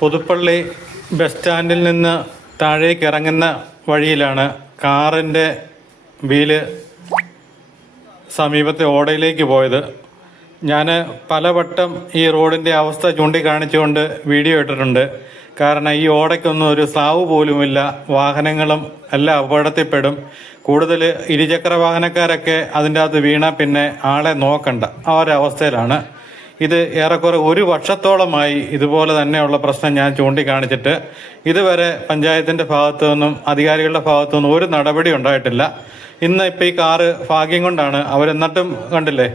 Puthuppally bus സ്റ്റാൻഡിൽ നിന്ന് താഴേക്ക് ഇറങ്ങുന്ന വഴിയിലാണ് കാറിൻ്റെ വീല് സമീപത്തെ ഓടയിലേക്ക് പോയത്. ഞാൻ പലവട്ടം ഈ റോഡിൻ്റെ അവസ്ഥ ചൂണ്ടിക്കാണിച്ചുകൊണ്ട് വീഡിയോ ഇട്ടിട്ടുണ്ട്. കാരണം ഈ ഓടയ്ക്കൊന്നും ഒരു സ്ലാവ് പോലുമില്ല, വാഹനങ്ങളും എല്ലാം അപകടത്തിൽപ്പെടും. കൂടുതൽ ഇരുചക്ര വാഹനക്കാരൊക്കെ അതിൻ്റെ അകത്ത് വീണാൽ പിന്നെ ആളെ നോക്കണ്ട ആ ഒരവസ്ഥയിലാണ്. ഇത് ഏറെക്കുറെ 1 വർഷത്തോളമായി ഇതുപോലെ തന്നെയുള്ള പ്രശ്നം ഞാൻ ചൂണ്ടിക്കാണിച്ചിട്ട് ഇതുവരെ പഞ്ചായത്തിൻ്റെ ഭാഗത്തു നിന്നും അധികാരികളുടെ ഭാഗത്തു നിന്നും ഒരു നടപടി ഉണ്ടായിട്ടില്ല. ഇന്ന് ഇപ്പോൾ ഈ കാറ് ഭാഗ്യം കൊണ്ടാണ് അവരെന്നിട്ടും കണ്ടില്ലേ.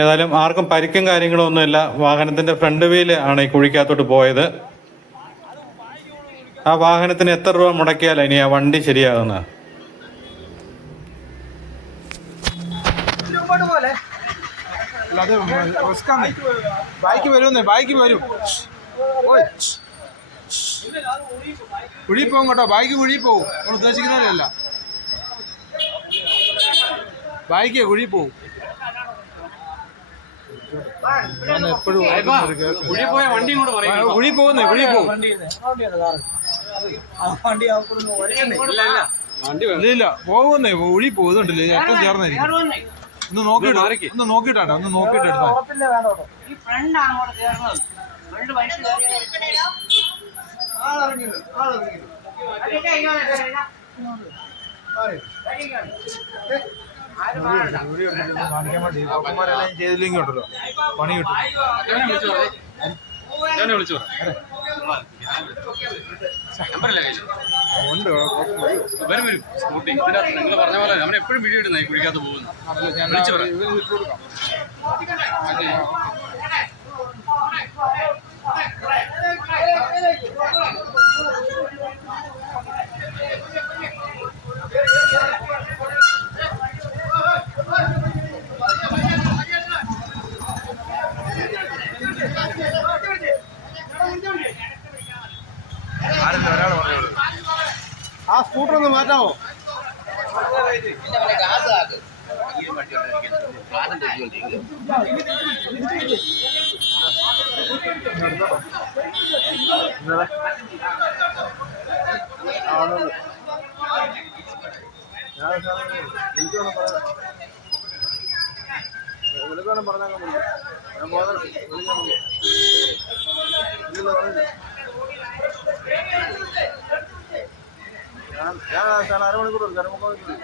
ഏതായാലും ആർക്കും പരിക്കും കാര്യങ്ങളൊന്നുമില്ല. വാഹനത്തിൻ്റെ ഫ്രണ്ട് വീല് ആണ് ഈ കുഴിക്കകത്തോട്ട് പോയത്. ആ വാഹനത്തിന് എത്ര രൂപ മുടക്കിയാലാണ് ഇനി ആ വണ്ടി ശരിയാകുന്നത്? ബൈക്ക് വരുന്നേ, ബൈക്ക് വരും. കുഴി പോകും കേട്ടോ, ബൈക്ക് കുഴി പോകും. നമ്മൾ ഉദ്ദേശിക്കുന്നതല്ല, ബൈക്ക് കുഴി പോകും. ഞാൻ എപ്പോഴും കുഴി പോകുന്നേ, കുഴി പോകും. ഇല്ല പോകുന്നേ, കുഴി പോകുന്നുണ്ടല്ലേ, ഏറ്റവും ചേർന്നായിരിക്കും. ഒന്ന് നോക്കിയിട്ടാ എടുത്താ. ചെയ്തില്ലെങ്കിൽ ഉണ്ടല്ലോ പണി കിട്ടും. എപ്പോഴും വീഡിയോ ഇടുന്ന കുഴിക്കാത്ത പോകുന്നു. ആ സ്കൂട്ടർ ഒന്ന് മാറ്റാമോ? വിളിക്കണം പറഞ്ഞാൽ ഞാൻ പോകാൻ വിളിക്കാൻ ഞാൻ അരമണിക്കൂർ എടുക്കും, അരമണിക്കൂർ.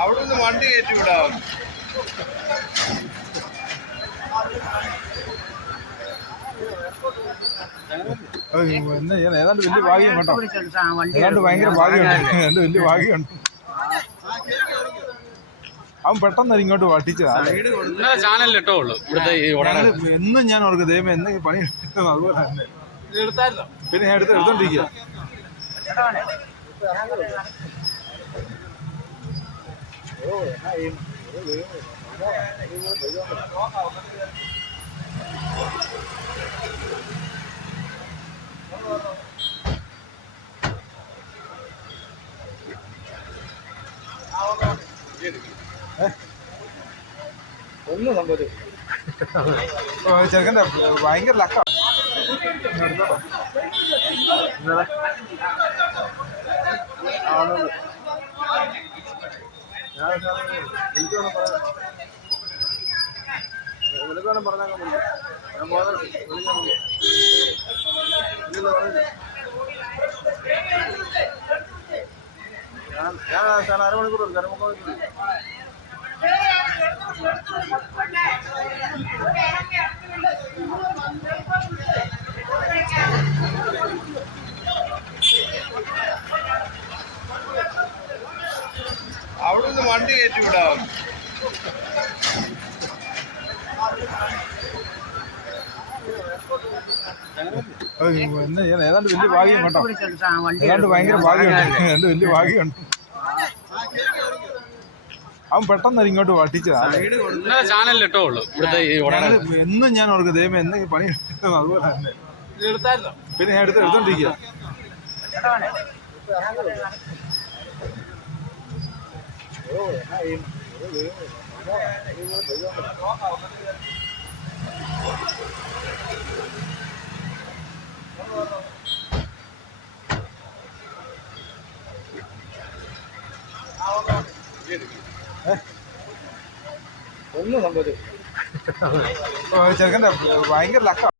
അവിടെ നിന്ന് വണ്ടി കയറ്റി വിടാം. എന്താ ചെയ്യാൻ, ഏതാണ്ട് വലിയ ഭാഗ്യം കേട്ടോ, ഏതാണ്ട് ഭയങ്കര ഭാഗ്യമുണ്ട്, ഏതാണ്ട് വലിയ ഭാഗ്യമുണ്ട്. അവൻ പെട്ടെന്ന് ഇങ്ങോട്ട് വട്ടിച്ചതാണ്. എന്നും ഞാൻ ഓർക്കും ദൈവം എന്തെങ്കിലും പണി എടുക്കുന്നത്, അതുപോലെ തന്നെ. പിന്നെ ഞാൻ എടുത്തോണ്ടിരിക്കുക. ഒന്നും സംഭവിച്ചു. ചെറുക്കൻ്റെ ഭയങ്കര ലക്കാ. വിളിക്കണം പറഞ്ഞാൽ ഞാൻ പോകാൻ വിളിക്കാൻ ഞാൻ അരമണിക്കൂർ എടുക്കും, അരമണിക്കൂർ. അവിടെ നിന്ന് വണ്ടി കയറ്റി വിടാം. എന്താ ചെയ്യാൻ, ഏതാണ്ട് വലിയ ഭാഗ്യം കേട്ടോ, ഏതാണ്ട് ഭയങ്കര ഭാഗ്യമുണ്ട്, ഏതാണ്ട് വലിയ ഭാഗ്യമുണ്ട്. അവൻ പെട്ടെന്ന് ഇങ്ങോട്ട് വട്ടിച്ചതാണ്. എന്നും ഞാൻ ഓർക്കും ദൈവം എന്തെങ്കിലും പണി എടുക്കുന്നത്, അതുപോലെ തന്നെ. എടുത്തായിരുന്നോ? പിന്നെ ഞാൻ എടുത്തോണ്ടിരിക്കുക. ഒന്നും സംഭവിച്ചു. ചെറുക്കൻ്റെ ഭയങ്കര ലക്ക.